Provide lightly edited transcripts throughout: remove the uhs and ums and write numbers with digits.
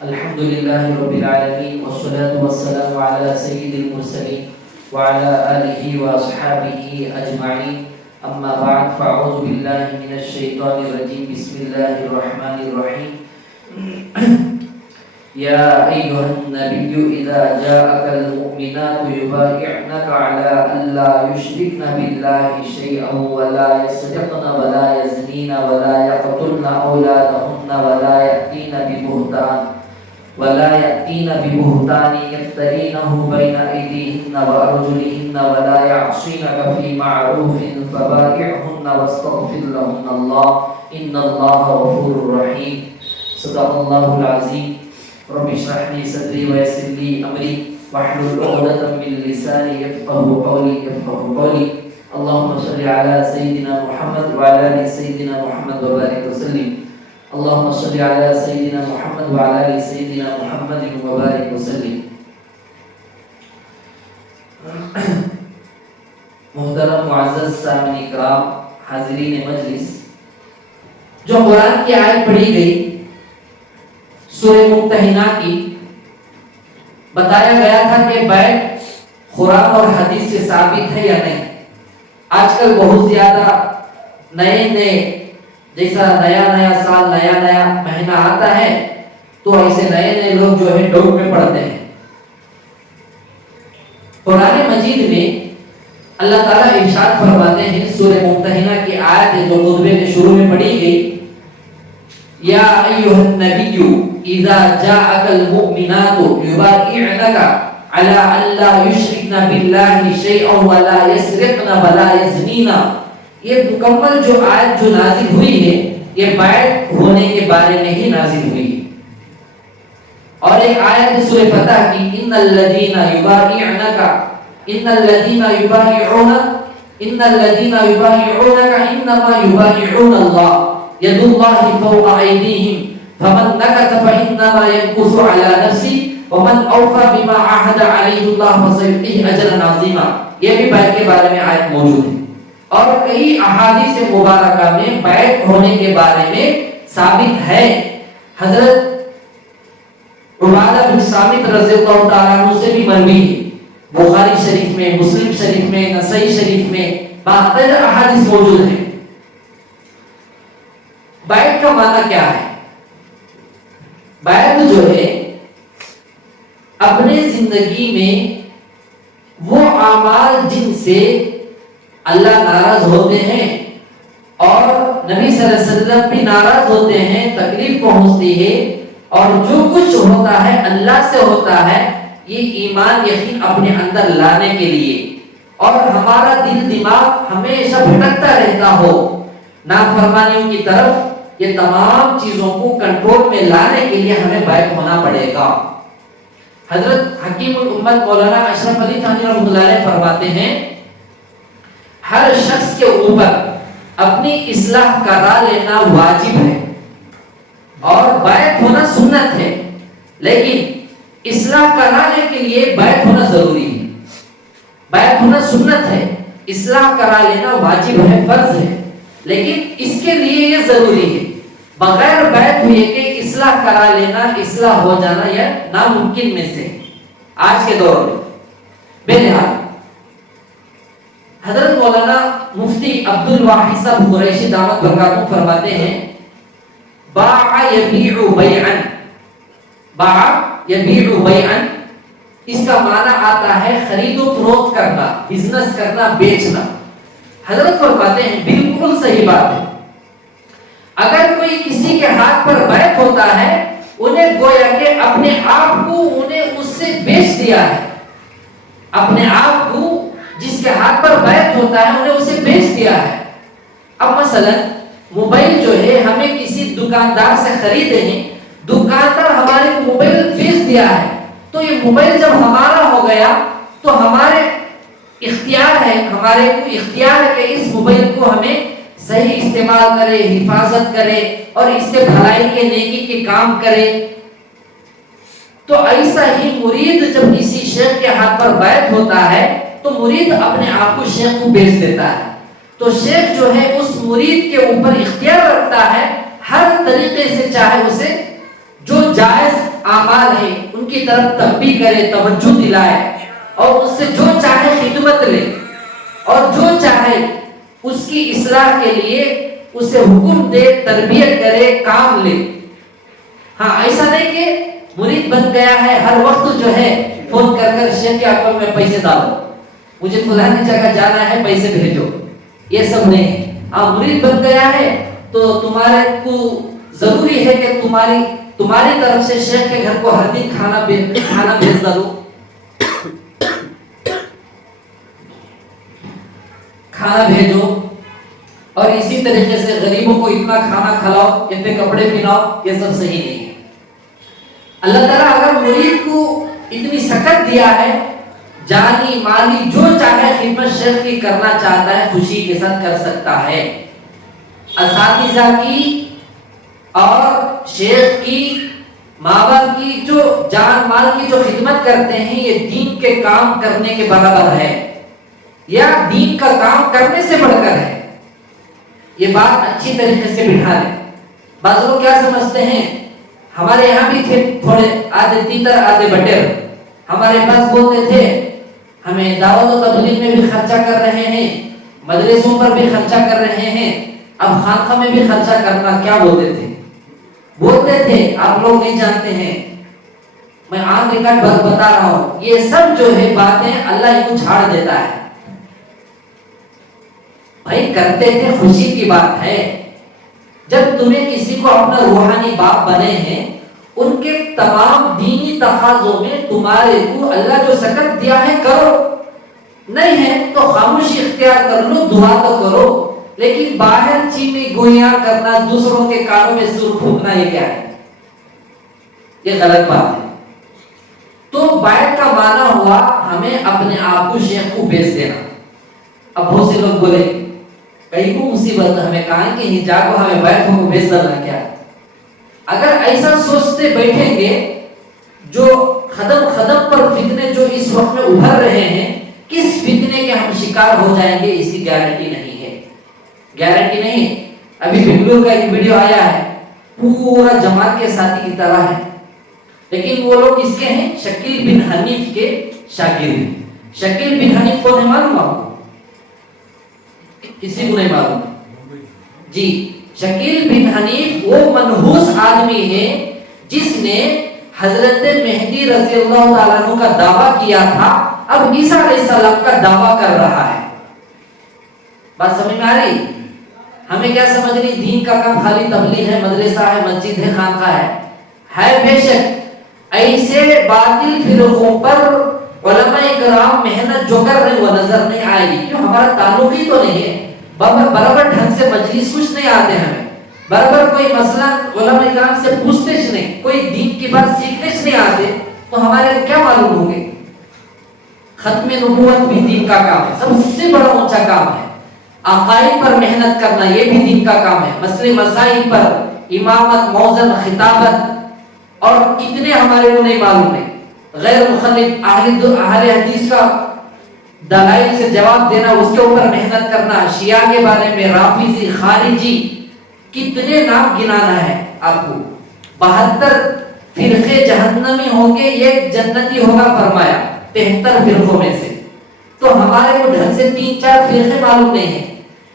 الحمد لله رب العالمين والصلاة والسلام على سيد المرسلين وعلى آله وأصحابه أجمعين. أما بعد فأعوذ بالله من الشيطان الرجيم. بسم الله الرحمن الرحيم. يا أيها النبي إذا جاءك المؤمنات يبايعنك على ألا يشركن بالله شيئا ولا يسرقن ولا يزنين ولا يقتلن أولادهن ولا يأتين ببهتان يفترينه بين أيديهن وأرجلهن ولا يعصينك في معروف فبايعهن واستغفر لهن الله إن الله غفور رحيم. صدق الله العظيم. رب اشرح لي صدري ويسر لي أمري واحلل عقدة من لساني يفقهوا قولي. اللهم صل على سيدنا محمد وعلى آل سيدنا محمد وبارك وسلم. اللهم صل على سيدنا محمد وعلى آل سيدنا محمد وبارك وسلم. محترم معزز سامعین کرام، حاضرین مجلس، جو قرآن کی آیت پڑھی گئی سورہ ممتحنہ کی، بتایا گیا تھا کہ بیعت قرآن اور حدیث سے ثابت ہے یا نہیں. آج کل بہت زیادہ نئے جیسا نیا سال نیا مہینہ آتا ہے تو ایسے نئے لوگ جو ہے ڈوب میں پڑتے ہیں. قرآن مجید میں اللہ تعالیٰ ارشاد فرماتے ہیں، سورہ ممتحنہ کی آیت جو خطبے کے شروع میں پڑھی گئی، یا ایھا النبی اذا جاءک المؤمنات یبایعنک علی الا یشرکن باللہ شیئا ولا یسرقن ولا یزنین. یہ مکمل جو آیت جو نازل ہوئی ہے یہ بیعت ہونے کے بارے میں ہی نازل ہوئی ہے. اور ایک آیت سورہ فتح کی، ان الذین یبایعنک انما یبایعون اللہ ید اللہ فوق ایدیہم فمن نکث فانما ینکث علی نفسہ ومن اوفی بما عاہد علیہ اللہ فسیؤتیہ اجرا عظیما. یہ بھی بیعت کے بارے میں آیت موجود ہے. اور کئی احادیث مبارکہ میں بیعت ہونے کے بارے میں ثابت ہے. حضرت عبادہ بن صامت رضی اللہ تعالیٰ عنہ سے بھی مروی ہے، بخاری شریف میں، مسلم شریف میں، نسائی شریف میں باقاعدہ احادیث موجود ہیں. بیعت کا معنی کیا ہے؟ بیعت جو ہے اپنے زندگی میں وہ اعمال جن سے اللہ ناراض ہوتے ہیں اور نبی صلی اللہ علیہ وسلم بھی ناراض ہوتے ہیں، تکلیف پہنچتی ہے، اور جو کچھ ہوتا ہے اللہ سے ہوتا ہے، یہ ایمان یقین اپنے اندر لانے کے لیے، اور ہمارا دل دماغ ہمیشہ بھٹکتا رہتا ہو نافرمانیوں کی طرف، یہ تمام چیزوں کو کنٹرول میں لانے کے لیے ہمیں بیعت ہونا پڑے گا. حضرت حکیم الامت مولانا اشرف علی تھانوی رحمۃ اللہ علیہ فرماتے ہیں، ہر شخص کے اوپر اپنی اصلاح کرا لینا واجب ہے اور بیعت ہونا سنت ہے، لیکن اصلاح کرانے کے لیے بیعت ہونا ضروری ہے. بیعت ہونا سنت ہے، اصلاح کرا لینا واجب ہے، فرض ہے، لیکن اس کے لیے یہ ضروری ہے. بغیر بیعت ہوئے کہ اصلاح کرا لینا، اصلاح ہو جانا یہ ناممکن میں سے آج کے دور میں. بہرحال حضرت مولانا مفتی عبدالواحد صاحب قریشی دامت برکاتہ فرماتے ہیں، باع یبیع بیعا، باع یبیع بیعا، اس کا معنی آتا ہے خرید و فروخت کرنا، بزنس کرنا، بیچنا. حضرت فرماتے ہیں بالکل صحیح بات ہے. اگر کوئی کسی کے ہاتھ پر بیعت ہوتا ہے، انہیں گویا کہ اپنے آپ کو انہیں اس سے بیچ دیا ہے. اپنے آپ کو جس کے ہاتھ پر بیعت ہوتا ہے انہیں اسے بیچ دیا ہے. اب مثلا موبائل جو ہے ہمیں کسی دکاندار سے خریدے ہیں، دکاندار ہمارے کو موبائل بیچ دیا ہے، تو یہ موبائل جب ہمارا ہو گیا تو ہمارے اختیار ہے، ہمارے کو اختیار ہے کہ اس موبائل کو ہمیں صحیح استعمال کرے، حفاظت کرے اور اس سے بھلائی کے نیکی کے کام کرے. تو ایسا ہی مرید جب کسی شیخ کے ہاتھ پر بیعت ہوتا ہے تو مرید اپنے آپ کو شیخ کو بیچ دیتا ہے. تو شیخ جو ہے اس مرید کے اوپر اختیار رکھتا ہے، ہر طریقے سے چاہے اسے جو جائز اعمال ہیں ان کی طرف تنبیہ کرے، توجہ دلائے اور اس سے جو چاہے خدمت لے اور جو چاہے اس کی اصلاح کے لیے اسے حکم دے، تربیت کرے، کام لے۔ ہاں ایسا نہیں کہ مرید بن گیا ہے ہر وقت جو ہے فون کر کر شیخ کے اکاؤنٹ میں پیسے ڈالو، مجھے فلانی جگہ جانا ہے پیسے بھیجو، یہ سب نہیں ہے۔ آپ مرید بن گیا ہے تو تمہارے کو ضروری ہے کہ تمہاری طرف سے شیخ کے گھر کو ہر دن کھانا بھیج دو، کھانا بھیجو، اور اسی طریقے سے غریبوں کو اتنا کھانا کھلاؤ، اتنے کپڑے پہناؤ، یہ سب صحیح نہیں ہے۔ اللہ تعالیٰ اگر مرید کو اتنی سکت دیا ہے، جانی مالی جو چاہے خدمت شیخ کی کرنا چاہتا ہے خوشی کے ساتھ کر سکتا ہے۔ اساتذہ کی اور شیخ کی، ماں باپ کی جو جان مال کی جو خدمت کرتے ہیں یہ دین کے کام کرنے کے برابر ہے یا دین کا کام کرنے سے بڑھ کر ہے۔ یہ بات اچھی طریقے سے بٹھا لیں۔ بعض لوگ کیا سمجھتے ہیں، ہمارے یہاں بھی تھے تھوڑے آدھے تیتر آدھے بٹیر، ہمارے پاس بولتے تھے ہمیں دعوت و تبلیغ میں بھی خرچہ کر رہے ہیں، مدرسوں پر بھی خرچہ کر رہے ہیں، اب خانقاہ میں بھی خرچہ کرنا، کیا بولتے تھے آپ لوگ نہیں جانتے ہیں، میں آن ریکارڈ بتا رہا ہوں، یہ سب جو ہے باتیں اللہ ان کو چھاڑ دیتا ہے۔ بھائی کرتے تھے خوشی کی بات ہے، جب تمہیں کسی کو اپنا روحانی باپ بنے ہیں ان کے تمام دینی تقاضوں میں تمہارے کو اللہ جو سکت دیا ہے کرو، نہیں ہے تو خاموشی اختیار کر لو، دعا تو کرو، لیکن باہر چیمی گویاں کرنا، دوسروں کے کانوں میں سر پھونکنا، یہ کیا ہے؟ یہ غلط بات ہے۔ تو بیعت کا معنی ہوا ہمیں اپنے آپ کو شیخ کو بیچ دینا۔ اب بہت سے لوگ بولے کہیں کو مصیبت ہمیں کہاں کہ حجاب کو ہمیں بیعت کو بیچ دینا کیا؟ اگر ایسا سوچتے بیٹھیں گے، جو قدم پر فتنے جو اس وقت میں ابھر رہے ہیں، کس فتنے کے ہم شکار ہو جائیں گے اس کی گارنٹی نہیں ہے، گارنٹی نہیں۔ ابھی بنگلور کا ایک ویڈیو آیا ہے، پورا جماعت کے ساتھی کی طرح ہے، لیکن وہ لوگ اس کے ہیں شکیل بن حنیف کے شاگرد۔ شکیل بن حنیف کون ہے معلوم آپ کو؟ کسی کو نہیں معلوم؟ جی، شکیل بن حنیف وہ منحوس آدمی ہے جس نے حضرت مہدی رضی اللہ تعالیٰ عنہ کا دعویٰ کیا تھا، اب عیسیٰ علیہ السلام کا دعویٰ کر رہا ہے۔ بات سمجھ میں آ رہی؟ ہمیں کیا سمجھنی، دین کا کام خالی تبلیغ ہے، مدرسہ ہے، مسجد ہے، خانقاہ ہے بے شک۔ ایسے باطل فرقوں پر علماء کرام محنت جو کر رہے وہ نظر نہیں آئے گی، کیوں؟ ہمارا تعلق ہی تو نہیں ہے، برابر ڈھنگ سے مجلس کچھ نہیں آتے، ہمیں برابر کوئی مسئلہ علماء کرام سے پوچھتے نہیں، کوئی دین کی بات سیکھنے نہیں آتے، تو ہمارے کو کیا معلوم ہوگے؟ ختم نبوت بھی دین کا کام ہے، سب سے بڑا اونچا کام ہے۔ عقائد پر محنت کرنا یہ بھی دین کا کام ہے، مسئلے مسائل پر امامت، موذن، خطابت، اور کتنے ہمارے کو نہیں معلوم ہے۔ غیر مخالف اہل حدیث کا دلائل سے جواب دینا، اس کے اوپر محنت کرنا، شیعہ کے بارے میں، رافضی، خارجی، کتنے نام گنانا ہے آپ کو۔ 72 فرقے جہنمی ہوں گے، ایک جنتی ہوگا فرمایا 73 فرقوں میں سے۔ تو ہمارے کو ڈھنگ سے 3-4 فرقے معلوم نہیں ہیں۔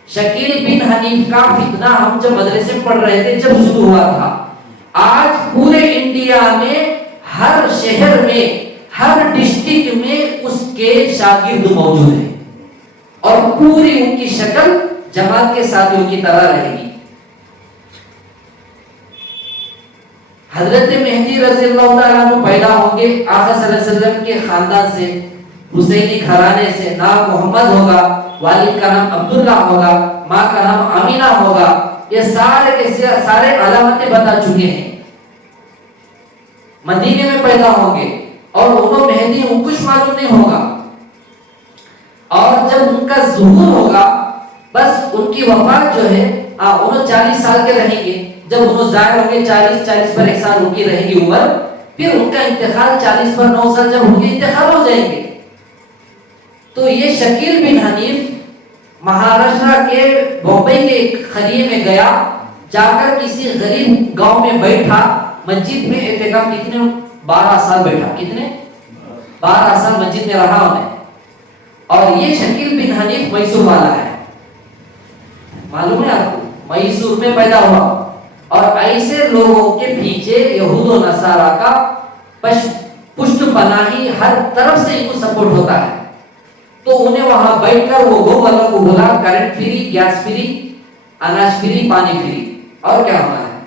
شکیل بن حنیف کا فتنہ ہم جب مدرسے میں پڑھ رہے تھے، جب شروع ہوا تھا، آج پورے انڈیا میں ہر شہر میں، ہر ڈسٹرکٹ میں اس کے شاگرد موجود ہیں، اور پوری ان کی شکل جماعت کے ساتھیوں کی طرح رہے گی۔ حضرت مہدی رضی اللہ تعالیٰ عنہ پیدا ہوں گے آقا صلی اللہ علیہ وسلم کے خاندان سے، حسینی گھرانے سے، نام محمد ہوگا، والد کا نام عبداللہ ہوگا، ماں کا نام آمینہ ہوگا، یہ سارے کے سارے علامتیں بتا چکے ہیں۔ مدینے میں پیدا ہوں گے، اور انہوں مہدی ان کچھ معلوم نہیں ہوگا، اور جب ان کا ظہور ہوگا، بس ان کی وفات جو ہے انہوں 40 سال کے رہیں گے، جب انہوں ظاہر ہوں گے 40 پر 1 سال ان کی رہے گی عمر، پھر ان کا انتقال 40 پر 9 سال جب ان کے انتقال ہو جائیں گے۔ تو یہ شکیل بن حنیف مہاراشٹر کے بمبئی کے ایک قریے میں گیا، جا کر کسی غریب گاؤں میں بیٹھا، مسجد میں اعتکاف کتنے 12 سال بیٹھا, کتنے 12 سال مسجد میں رہا انہیں. اور یہ شکیل بن حنیف میسور والا ہے, معلوم ہے آپ کو, میسور میں پیدا ہوا. اور ایسے لوگوں کے پیچھے یہود و نصارہ کا پشت پناہی ہر طرف سے ان کو سپورٹ ہوتا ہے. تو انہیں وہاں بیٹھ کر وہ گو والوں کو بولا کرنٹ فری, گیس فری, اناج فری, پانی فری, اور کیا ہونا ہے.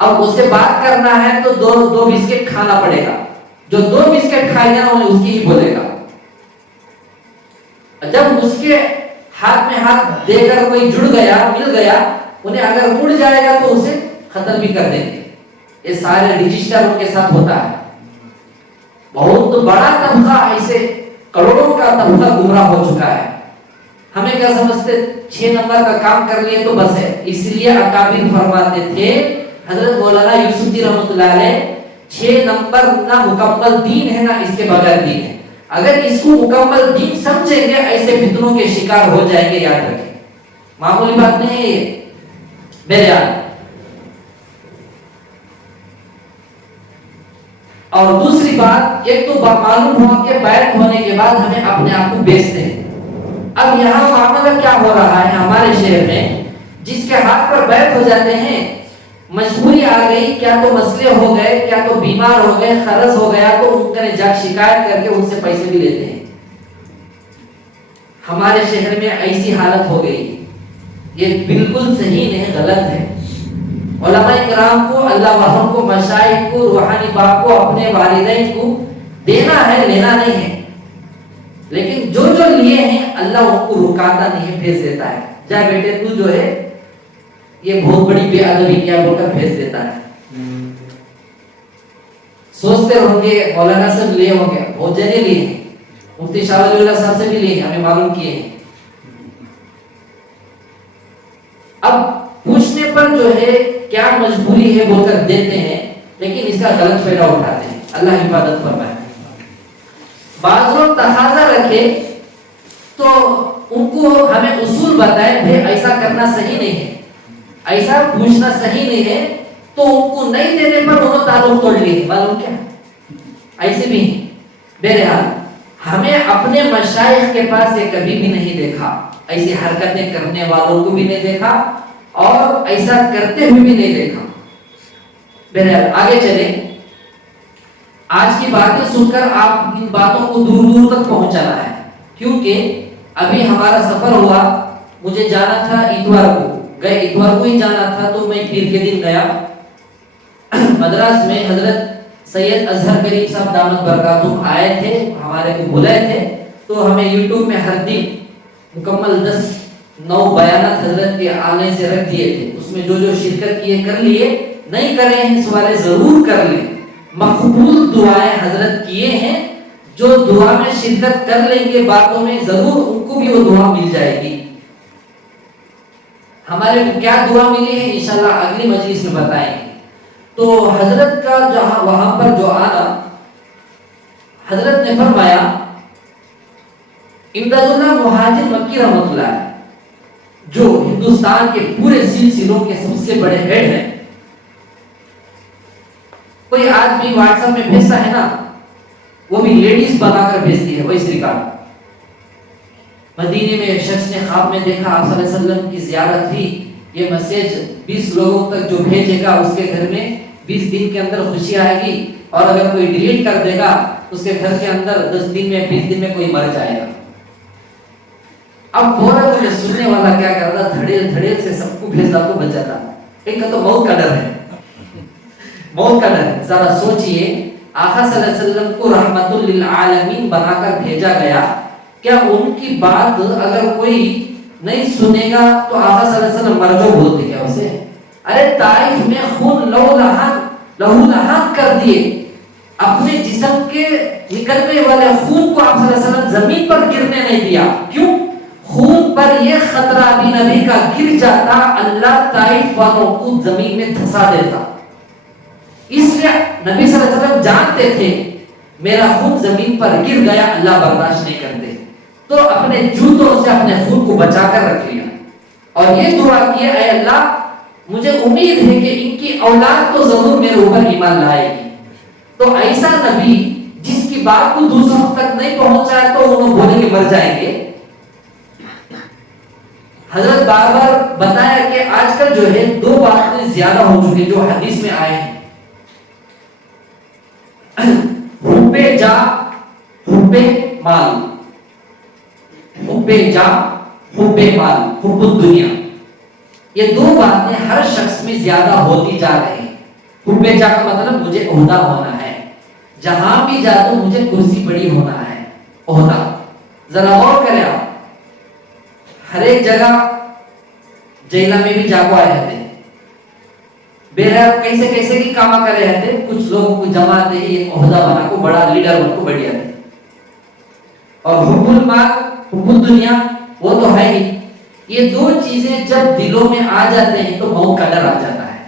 اب اس سے بات کرنا ہے تو دو بسکٹ کھانا پڑے گا, جو 2 بسکٹ کھائے گا انہیں اس کی ہی بولے گا. جب اس کے ہاتھ میں ہاتھ دے کر کوئی جڑ گیا, مل گیا, انہیں اگر اڑ جائے گا تو اسے ختم بھی کر دیں گے. یہ سارے رجسٹر ان کے ساتھ ہوتا ہے. بہت بڑا طبقہ, ایسے کروڑوں کا طبقہ گمراہ ہو چکا ہے. ہمیں کیا سمجھتے, 6 نمبر کا کام کر لیے تو بس ہے. اس لیے اکابر فرماتے تھے, حضرت مولانا یوسفزئی رحمۃ اللہ علیہ, 6 نمبر نہ مکمل دین ہے نہ اس کے بغیر دین ہے. اگر اس کو مکمل دین سمجھیں گے ایسے فتنوں کے شکار ہو جائیں گے, یاد رکھیں, معمولی بات نہیں ہے یہ میرے یار. اور دوسری بات, ایک تو معلوم ہوا کہ بیعت ہونے کے بعد ہمیں اپنے آپ کو بیچتے ہیں. اب یہاں معاملہ کیا ہو رہا ہے ہمارے شہر میں, جس کے ہاتھ پر بیعت ہو جاتے ہیں, مجبوری آ گئی, کیا تو مسئلے ہو گئے, کیا تو بیمار ہو گئے, قرض ہو گیا, تو ان کا جا شکایت کر کے ان سے پیسے بھی لیتے ہیں. ہمارے شہر میں ایسی حالت ہو گئی. یہ بالکل صحیح نہیں, غلط ہے. علماء کرام کو, اللہ والوں کو, مشائخ کو, روحانی باپ کو, اپنے والدین کو دینا ہے, لینا نہیں ہے. لیکن جو لیے ہیں اللہ ان کو رکاتا نہیں, بھیج دیتا ہے. جا بیٹے تو جو ہے یہ بہت بڑی بے ادبی کیا بول کر بھیج دیتا ہے. سوچتے ہوں گے مولانا سے لیے ہوں گے, بہت جنے لیے ہیں, مفتی شاہ ولی اللہ صاحب سے بھی لیے ہیں, ہمیں معلوم کیے ہیں. اب پوچھنے پر جو ہے کیا مجبوری ہے بول کر دیتے ہیں, لیکن اس کا غلط فائدہ اٹھاتے ہیں. اللہ حفاظت فرمائے. بعض لوگ تقاضا رکھے تو ان کو ہمیں اصول بتائے, بھائی ایسا کرنا صحیح نہیں ہے, ایسا پوچھنا صحیح نہیں ہے, تو ان کو نہیں دینے پر انہوں تعلق توڑ لیے. معلوم کیا, ایسے بھی ہیں. بہرحال ہمیں اپنے مشائخ کے پاس یہ کبھی بھی نہیں دیکھا, ایسی حرکتیں کرنے والوں کو بھی نہیں دیکھا, اور ایسا کرتے ہوئے بھی نہیں دیکھا. بہرحال آگے چلیں. آج کی باتیں سن کر آپ ان باتوں کو دور دور تک پہنچانا ہے, کیونکہ ابھی ہمارا سفر ہوا, مجھے جانا تھا اتوار کو, گئے اتوار کو ہی جانا تھا, تو میں پیر کے دن گیا. مدراس میں حضرت سید اظہر کریم صاحب دامت برکاتہم آئے تھے, ہمارے کو بلائے تھے, تو ہمیں یوٹیوب میں ہر دن مکمل 10-9 بیانات حضرت کے آنے سے رکھ دیے تھے. اس میں جو شرکت کیے کر لیے, نہیں کرے ہیں اس والے ضرور کر لیں. مقبول دعائیں حضرت کیے ہیں, جو دعا میں شرکت کر لیں گے باتوں میں, ضرور ان کو بھی وہ دعا مل جائے گی. ہمارے کو کیا دعا ملی ہے انشاءاللہ اگلی مجلس میں بتائیں گے. تو حضرت کا جہاں وہاں پر جو آنا, حضرت نے فرمایا, امداد اللہ مہاجر مکی رحمۃ اللہ جو ہندوستان کے پورے سلسلوں کے سب سے بڑے ہیڈ ہیں. کوئی آدمی واٹس ایپ میں بھیجتا ہے نا, وہ بھی لیڈیز بنا کر بھیجتی ہے وائس ریکارڈ. مدینے میں ایک شخص نے خواب میں دیکھا آپ صلی اللہ علیہ وسلم کی زیارت ہوئی, یہ میسج 20 لوگوں تک جو بھیجے گا اس کے گھر میں 20 دن کے اندر خوشی آئے گی, اور اگر کوئی ڈیلیٹ کر دے گا اس کے گھر کے اندر 10 دن میں 20 دن میں کوئی مر جائے گا. اب فوراً مجھے سننے والا کیا کرتا, دھڑیل دھڑیل سے سب کو بھیجتا تو بچ جاتا. ایک کا تو موت کا ڈر ہے, موت کا ڈر. ذرا سوچئے, آقا صلی اللہ علیہ وسلم کو رحمت للعالمین بنا کر بھیجا گیا, کیا ان کی بات اگر کوئی نہیں سنے گا تو آقا صلی اللہ علیہ وسلم مرجو بولتے کیا اسے؟ ارے طائف میں خون لہو لہان کر دیے, اپنے جسم کے نکلنے والے خون کو آپ صلی اللہ علیہ وسلم زمین پر گرنے نہیں دیا. کیوں؟ خون پر یہ خطرہ بھی نبی کا گر جاتا, اللہ طائف والوں کو زمین میں دھسا دیتا. اس لیے نبی صلی اللہ علیہ وسلم جانتے تھے میرا خون زمین پر گر گیا, اللہ برداشت نہیں کرتے, تو اپنے جوتوں سے اپنے خون کو بچا کر رکھ لیا, اور یہ دعا کی, اے اللہ مجھے امید ہے کہ ان کی اولاد تو ضرور میرے اوپر ایمان لائے گی. تو ایسا نبی جس کی بات کو دوسروں تک نہیں پہنچا تو انہوں بولیں گے مر جائیں گے. حضرت بار بار بتایا کہ آج کل جو ہے دو باتیں زیادہ ہو چکی جو حدیث میں آئے ہیں. حب جا، حب مال، حب جا، حب مال، حب الدنیا. یہ دو باتیں ہر شخص میں زیادہ ہوتی جا رہی ہیں. حب جا کا مطلب مجھے عہدہ ہونا ہے، جہاں بھی جاؤ مجھے کرسی بڑی ہونا ہے، عہدہ. ذرا غور کریں آپ، ہر ایک جگہ جیلا میں بھی جاگو آئے رہتے، بہرحال کیسے کیسے کی کام کر رہے تھے. کچھ لوگوں کو جماعت ایک عہدہ بنا کو بڑا لیڈر بن کو بڑھیا تھے. اور حب المال، حب الدنیا وہ تو ہے ہی. یہ دو چیزیں جب دلوں میں آ جاتے ہیں تو موت کا ڈر آ جاتا ہے.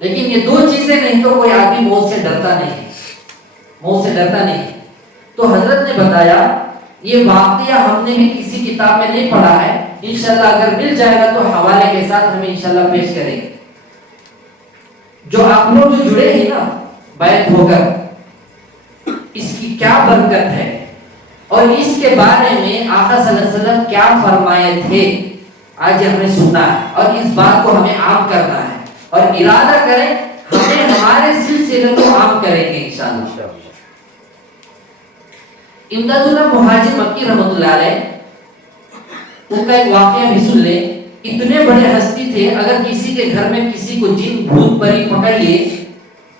لیکن یہ دو چیزیں نہیں تو کوئی آدمی موت سے ڈرتا نہیں، موت سے ڈرتا نہیں. تو حضرت نے بتایا یہ واقعہ ہم نے بھی کسی کتاب میں نہیں پڑھا ہے، انشاءاللہ اگر مل جائے گا تو حوالے کے ساتھ ہمیں انشاءاللہ پیش کریں گے. جو آپ لوگ جو جڑے ہیں نا بیعت ہو کر، اس کی کیا برکت ہے اور اس کے بارے میں آقا صلی اللہ علیہ وسلم کیا فرمائے تھے، آج ہم نے سننا ہے. اور اس بات کو ہمیں عام کرنا ہے اور ارادہ کریں ہمیں ہمارے سلسلے کو عام کریں گے انشاءاللہ. امداد اللہ مہاجر مکی رحمۃ اللہ علیہ، ان کا ایک واقعہ بھی سن لیں. اتنے بڑے ہستی تھے، اگر کسی کے گھر میں کسی کو جن بھوت پری پکڑ لیے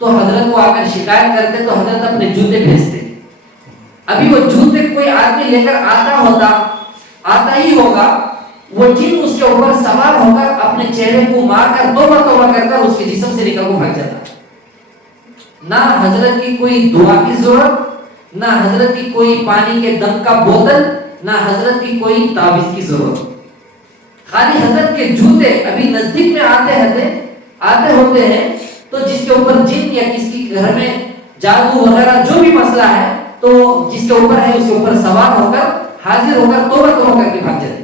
تو حضرت کو آ کر شکایت کرتے تو حضرت اپنے جوتے بھیجتے. ابھی وہ جوتے کوئی آدمی لے کر آتا ہی ہوگا، وہ جن اس کے اوپر سوار ہو کر اپنے چہرے کو مار کر توبہ توبہ کر کر اس کے جسم سے نکل کو بھاگ جاتا. نہ حضرت کی کوئی دعا کی ضرورت، نہ حضرت کی کوئی پانی کے دم کا بوتل، نہ حضرت کی کوئی تعویذ کی ضرورت. خالی حضرت کے جوتے ابھی نزدیک میں آتے ہوتے ہیں تو جس کے اوپر جن یا کس کی گھر میں جادو وغیرہ جو بھی مسئلہ ہے تو جس کے اوپر ہے اس کے اوپر سوار ہو کر حاضر ہو کر توبہ کر کے بھاگ جاتے.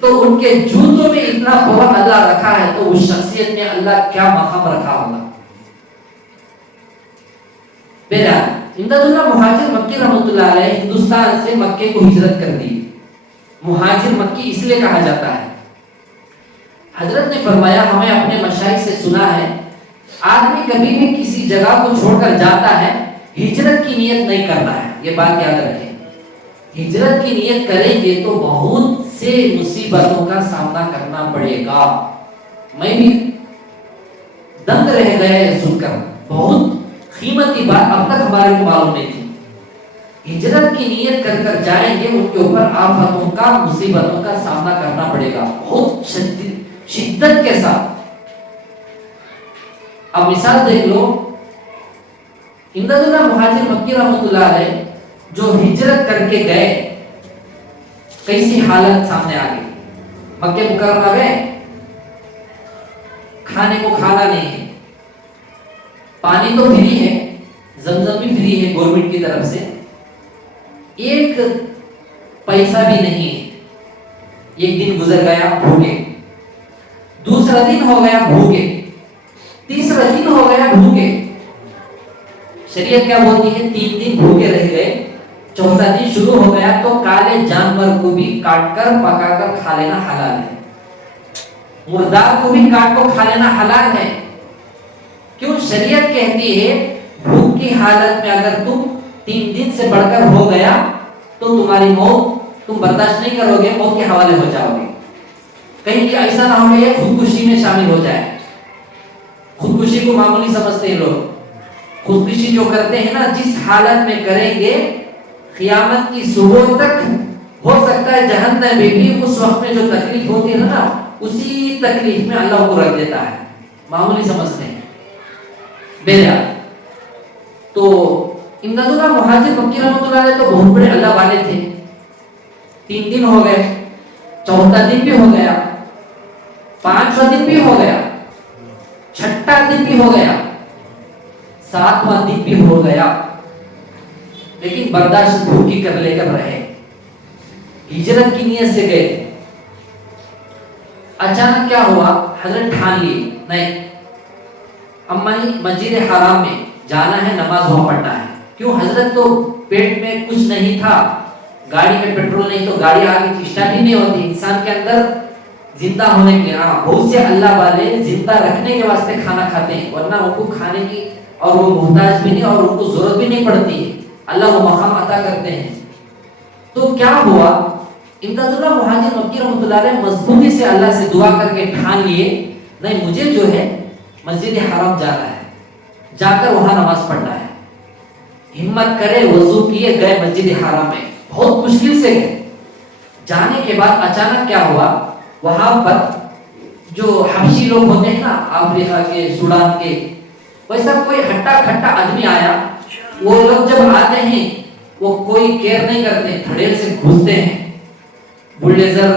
تو ان کے جوتوں میں اتنا پاور اللہ رکھا ہے تو اس شخصیت میں اللہ کیا مقام رکھا ہوگا. بہرحال امداد اللہ مہاجر مکی رحمۃ اللہ علیہ ہندوستان سے مکے کو ہجرت کر دی. مہاجر مکی اس لیے کہا جاتا ہے، حضرت نے فرمایا ہمیں اپنے مشائخ سے سنا ہے آدمی کبھی بھی کسی جگہ کو چھوڑ کر جاتا ہے ہجرت کی نیت نہیں کرتا ہے. یہ بات یاد رکھیں، ہجرت کی نیت کریں گے تو بہت سے مصیبتوں کا سامنا کرنا پڑے گا. میں بھی دنگ رہ گیا سن کر، بہت قیمتی بات اب تک ہمارے کو معلوم نہیں تھی. ہجرت کی نیت کر کر جائیں گے ان کے اوپر آفتوں کا مصیبتوں کا سامنا کرنا پڑے گا بہت شدت کے ساتھ. اب مثال دیکھ لو، امداد اللہ مہاجر مکی رحمۃ اللہ علیہ جو ہجرت کر کے گئے کیسی حالت سامنے آ گئی. مکہ مکرمہ گئے، کھانے کو کھانا نہیں ہے، پانی تو فری ہے، زمزم بھی فری ہے گورنمنٹ کی طرف سے، ایک پیسہ بھی نہیں ہے. ایک دن گزر گیا بھوکے، دوسرا دن ہو گیا بھوکے، تیسرا دن ہو گیا بھوکے. شریعت کیا بولتی ہے 3 دن بھوکے رہ گئے، چوتھا دن شروع ہو گیا تو کالے جانور کو بھی کاٹ کر پکا کر کھا لینا حلال ہے، مردار کو بھی کاٹ کو کھا لینا حلال ہے. کیوں؟ شریعت کہتی ہے بھوک کی حالت میں اگر تم 3 دن سے بڑھ کر ہو گیا تو تمہاری موت تم برداشت نہیں کرو گے، موت کے حوالے ہو جاؤ گے. کہیں کہ ایسا نہ ہو کہ خودکشی میں شامل ہو جائے. خودکشی کو معمولی سمجھتے ہیں لوگ، خودکشی جو کرتے ہیں نا جس حالت میں کریں گے قیامت کی صبح تک ہو سکتا ہے جہنم میں بھی اس وقت میں جو تکلیف ہوتی ہے نا اسی تکلیف میں اللہ کو رکھ دیتا ہے، معمولی سمجھتے ہیں. بہرحال تو امداد اللہ مہاجر مکی رحمۃ اللہ علیہ تو بہت بڑے اللہ والے تھے. 3 دن ہو گئے، چوتھا دن بھی ہو گیا، 5واں دن بھی ہو گیا، 6واں دن بھی ہو گیا، 7واں دن بھی ہو گیا، لیکن برداشت بھوکی کر لے کر رہے. ہجرت کی نیت سے گئے. اچانک کیا ہوا، حضرت ٹھان لیے نہیں اما مسجد حرام میں جانا ہے، نماز وہاں پڑھنا ہے. کیوں؟ حضرت تو پیٹ میں کچھ نہیں تھا، گاڑی میں پیٹرول نہیں تو گاڑی آگے اسٹارٹ ہی نہیں ہوتی. انسان کے اندر زندہ ہونے کے لیے بہت سے اللہ والے زندہ رکھنے کے واسطے کھانا کھاتے ہیں، ورنہ ان کو کھانے کی اور وہ محتاج بھی نہیں اور ان کو ضرورت بھی نہیں پڑتی ہے، اللہ وہ مقام عطا کرتے ہیں. تو کیا ہوا، امداد اللہ مہاجر مکی رحمۃ اللہ علیہ مضبوطی سے اللہ سے دعا کر کے ٹھان لیے نہیں مجھے جو ہے مسجد حرام جانا ہے، جا کر وہاں نماز پڑھنا ہے. ہمت کرے، وضو کیے، گئے مسجد حرام میں، بہت مشکل سے گئے. جانے کے بعد اچانک کیا ہوا، وہاں پر جو حبشی لوگ ہوتے ہیں نا، افریقہ کے، سوڈان کے، ویسا کوئی ہٹا کھٹا آدمی آیا. وہ لوگ جب آتے ہیں وہ کوئی کیئر نہیں کرتے، دھڑیل سے گھستے ہیں، بلڈیزر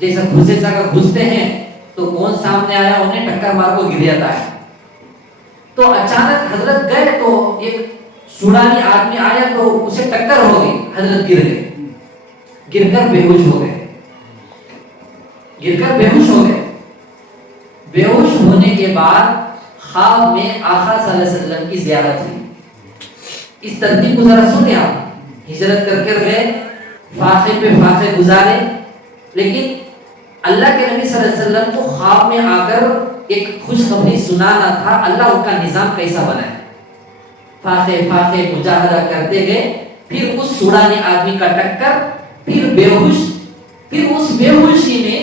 جیسا گھسے سا کا گھستے ہیں، تو کون سامنے آیا انہیں ٹکر مار کو گر جاتا ہے. تو اچانک حضرت گئے تو ایک سوڈانی آدمی آیا تو اسے ٹکر ہو گئی، حضرت گر گئے، گر کر بے ہوش ہو گئے، گر کر بے ہوش ہو گئے. بے ہوش ہونے کے بعد خواب میں آقا صلی اللہ علیہ وسلم کی زیارت ہوئی. اس ترتیب کو ذرا سنیں آپ. ہجرت کر کر گئے، فاقے پہ فاقے گزارے، لیکن اللہ کے نبی صلی اللہ علیہ وسلم کو خواب میں آ کر ایک خوشخبری سنانا تھا، اللہ ان کا نظام کیسا بنا ہے. فاقے فاقے مجاہدہ کرتے گئے، پھر اس سوڈانی آدمی کا ٹکر، پھر بے ہوش، پھر اس بے ہوشی میں،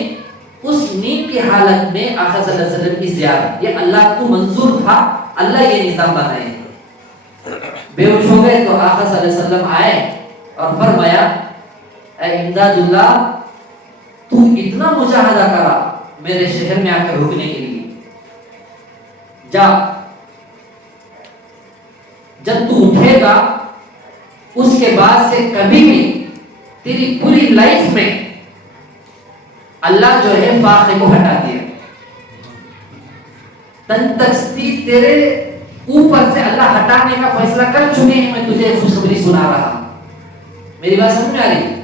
اس نیند کی حالت میں آقا صلی اللہ علیہ وسلم کی زیارت. یہ اللہ کو منظور تھا، اللہ یہ نظام بنائے. بے ہوش ہو گئے تو آقا صلی اللہ علیہ وسلم آئے اور فرمایا اے امداد اللہ، تو اتنا مجاہدہ کرا میرے شہر میں آ کر رکنے کے لیے، جا، جب تو اٹھے گا اس کے بعد سے کبھی بھی تیری پوری لائف میں اللہ جو ہے فاقے کو ہٹا دیا. تن تکستی تیرے اوپر سے اللہ ہٹانے کا فیصلہ کر چکے ہیں. میں تجھے خوشخبری سنا رہا. میری بات سمجھ میں آ رہی؟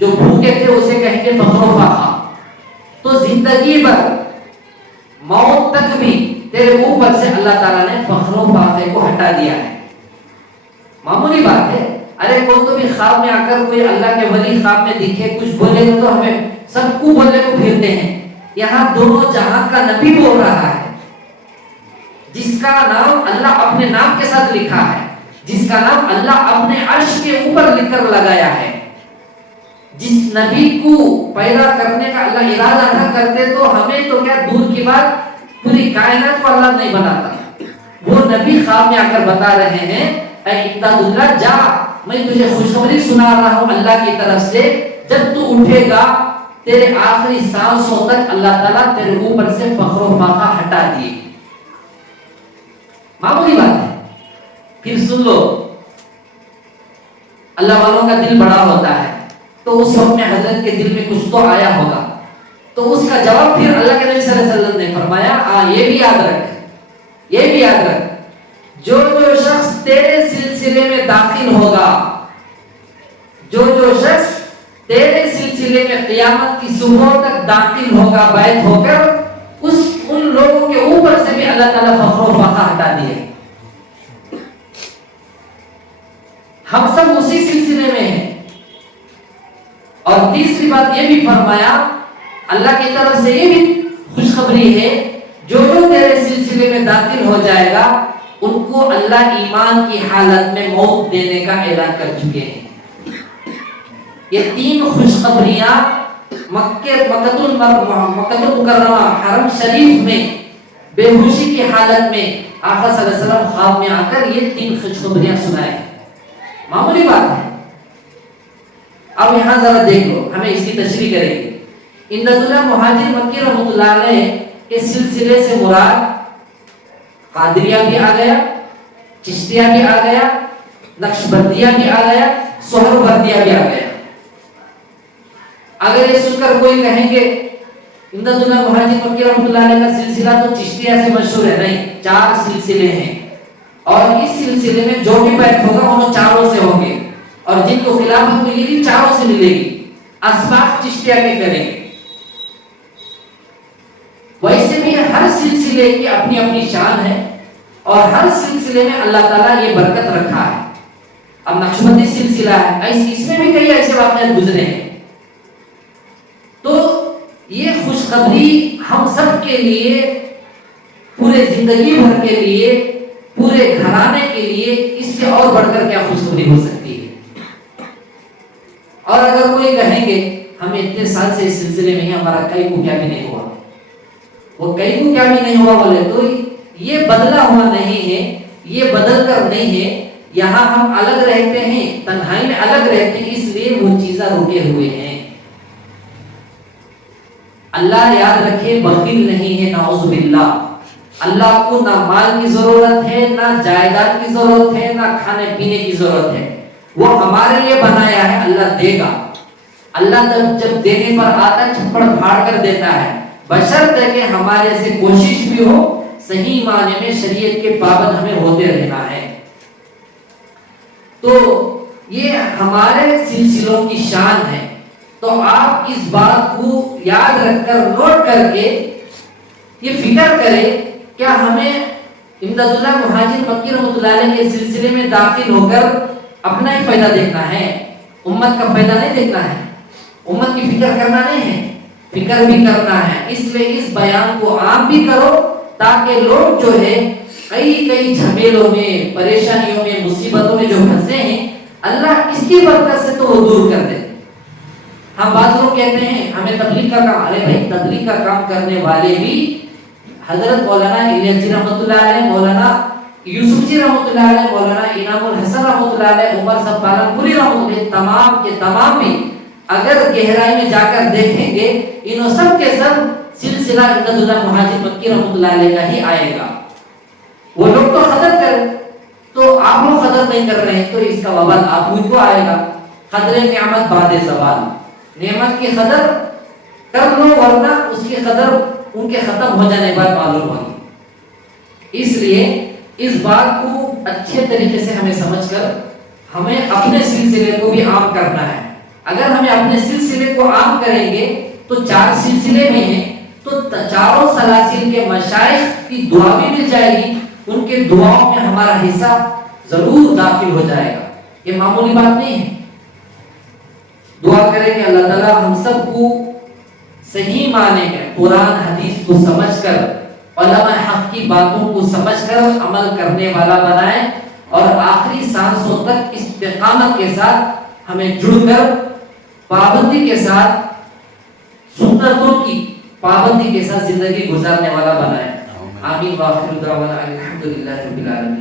جو بھوکے تھے اسے کہیں گے فخر و فاقہ. تو زندگی بھر موت تک بھی تیرے اوپر سے اللہ تعالیٰ نے فخر و فاقے کو ہٹا دیا ہے. معمولی بات ہے. ارے کون تو بھی خواب میں آ کر کوئی اللہ کے ولی خواب میں دکھے کچھ بولے گا تو ہمیں سب کو بولنے کو پھرتے ہیں. یہاں دونوں جہاں کا نبی بول رہا ہے، جس کا نام اللہ اپنے نام کے ساتھ لکھا ہے، جس کا نام اللہ اپنے عرش کے اوپر لکھ کر لگایا ہے. جس نبی کو پیدا کرنے کا اللہ ارادہ نہ کرتے تو ہمیں تو کیا دور کی بات، پوری کائنات کو اللہ نہیں بناتا. وہ نبی خواب میں آ کر بتا رہے ہیں اے امداد اللہ جا، میں تجھے خوشخبری سنا رہا ہوں اللہ کی طرف سے، جب تو اٹھے گا تیرے آخری سانسوں تک اللہ تعالیٰ تیرے اوپر سے فخر و فاقہ ہٹا دیے. معمولی بات ہے. پھر سن لو، اللہ والوں کا دل بڑا ہوتا ہے، تو اس وقت میں حضرت کے دل میں کچھ تو آیا ہوگا. تو اس کا جواب پھر اللہ کے نبی صلی اللہ علیہ وسلم نے فرمایا یہ بھی یاد رکھ، یہ بھی یاد رکھ، جو شخص تیرے سلسلے میں داخل ہوگا، جو شخص تیرے سلسلے میں قیامت کی صبح تک داخل ہوگا بیعت ہو کر، ان لوگوں کے اوپر سے بھی اللہ تعالیٰ فخر و فاقہ ہٹا دیے. ہم سب اسی سلسلے میں ہیں. اور تیسری بات یہ بھی فرمایا اللہ کی طرف سے یہ بھی خوشخبری ہے، جو تیرے سلسلے میں داخل ہو جائے گا ان کو اللہ ایمان کی حالت میں موت دینے کا اعلان کر چکے ہیں. یہ تین خوشخبریاں مکہ المکرمہ حرم شریف میں بے ہوشی کی حالت میں آقا صلی اللہ علیہ وسلم خواب میں آ کر یہ تین خوشخبریاں سنائے. معمولی بات ہے. اب یہاں ذرا دیکھ لو، ہمیں اس کی تشریح کریں گے. امداد اللہ مہاجر مکی رحمۃ اللہ علیہ کے سلسلے سے مراد قادریہ بھی آ گیا، چشتیہ بھی آ گیا، نقشبندیہ بھی آ گیا، سہروردیہ بھی آ گیا. اگر یہ سن کر کوئی کہیں گے امداد اللہ مہاجر مکی رحمۃ اللہ علیہ کا سلسلہ تو چشتیہ سے مشہور ہے، نہیں، 4 سلسلے ہیں اور اس سلسلے میں جو بھی بیعت ہوگا انہوں چاروں سے ہوں گے، اور جن کو خلافت ملے گی چاروں سے ملے گی. اسباق چشتیہ کے کریں گے. ویسے بھی ہر سلسلے کی اپنی اپنی شان ہے اور ہر سلسلے میں اللہ تعالیٰ یہ برکت رکھا ہے. اب نقشبندی سلسلہ ہے، اس میں بھی کئی ایسے واقعات گزرے ہیں. تو یہ خوشخبری ہم سب کے لیے، پورے زندگی بھر کے لیے، پورے گھرانے کے لیے، اس سے اور بڑھ کر کیا خوشخبری ہو سکتی ہے. اور اگر کوئی کہیں گے ہمیں اتنے سال سے اس سلسلے میں ہی ہمارا کئی کو کیا بھی نہیں ہوا، وہ کئی کو کیا بھی نہیں ہوا بولے تو یہ بدلا ہوا نہیں ہے، یہ بدل کر نہیں ہے. یہاں ہم الگ رہتے ہیں، تنہائی میں الگ رہتے ہیں، اس لیے وہ چیزیں رکے ہوئے ہیں. اللہ یاد رکھے بخیل نہیں ہے، نعوذ باللہ. اللہ کو نہ مال کی ضرورت ہے، نہ جائیداد کی ضرورت ہے، نہ کھانے پینے کی ضرورت ہے. وہ ہمارے لیے بنایا ہے، اللہ دے گا. اللہ جب دینے پر آتا ہے چھپڑ پھاڑ کر دیتا ہے، بشرطے کہ ہمارے سے کوشش بھی ہو، صحیح معنی میں شریعت کے پابند ہمیں ہوتے رہنا ہے. تو یہ ہمارے سلسلوں کی شان ہے. تو آپ اس بات کو یاد رکھ کر، نوٹ کر کے یہ فکر کریں، کیا ہمیں امداد اللہ مہاجر مکی رحمۃ اللہ علیہ کے سلسلے میں داخل ہو کر اپنا ہی فائدہ دیکھنا ہے، امت کا فائدہ نہیں دیکھنا ہے، امت کی فکر کرنا نہیں ہے، فکر بھی کرنا ہے. اس لیے اس بیان کو عام بھی کرو تاکہ لوگ جو ہے کئی جھمیلوں میں، پریشانیوں میں، مصیبتوں میں جو پھنسے ہیں، اللہ اس کی برکت سے تو وہ دور کر دے. ہم بعض لوگ کہتے ہیں ہمیں تبلیغ کا کام، ارے بھائی تبلیغ کا کام کرنے والے بھی حضرت مولانا الیاس جی رحمۃ اللہ علیہ، مولانا یوسف جی رحمۃ اللہ علیہ، مولانا انعام الحسن رحمۃ اللہ علیہ، عمر صاحب پالنپوری رحمۃ اللہ علیہ، تمام کے تمام بھی اگر گہرائی میں جا کر دیکھیں گے، انہوں سب کے سب سلسلہ امداد اللہ مہاجر مکی رحمۃ اللہ علیہ کا ہی آئے گا. وہ لوگ تو قدر کریں، تو آپ لوگ قدر نہیں کر رہے ہیں تو اس کا وبال آپ کو آئے گا. قدر نعمت بعد زوال، نعمت کی قدر کر لو ورنہ اس کی قدر ان کے ختم ہو جانے کے بعد معلوم ہوگی. اس لیے اس بات کو اچھے طریقے سے ہمیں سمجھ کر ہمیں اپنے سلسلے کو بھی عام کرنا ہے. اگر ہمیں اپنے سلسلے کو عام کریں گے تو 4 سلسلے میں ہیں تو چاروں سلاسل کے مشائخ کی دعا بھی مل جائے گی، ان کے دعاؤں میں ہمارا حصہ ضرور داخل ہو جائے گا. یہ معمولی بات نہیں ہے. دعا کریں کہ اللہ تعالیٰ ہم سب کو صحیح معنی میں قرآن حدیث کو سمجھ کر، علماء حق کی باتوں کو سمجھ کر عمل کرنے والا بنائے، اور آخری سانسوں تک استقامت کے ساتھ ہمیں جڑ کر پابندی کے ساتھ، سنتوں کی پابندی کے ساتھ زندگی گزارنے والا بنائے. آمین. وآخر دعوانا الحمدللہ رب العالمین.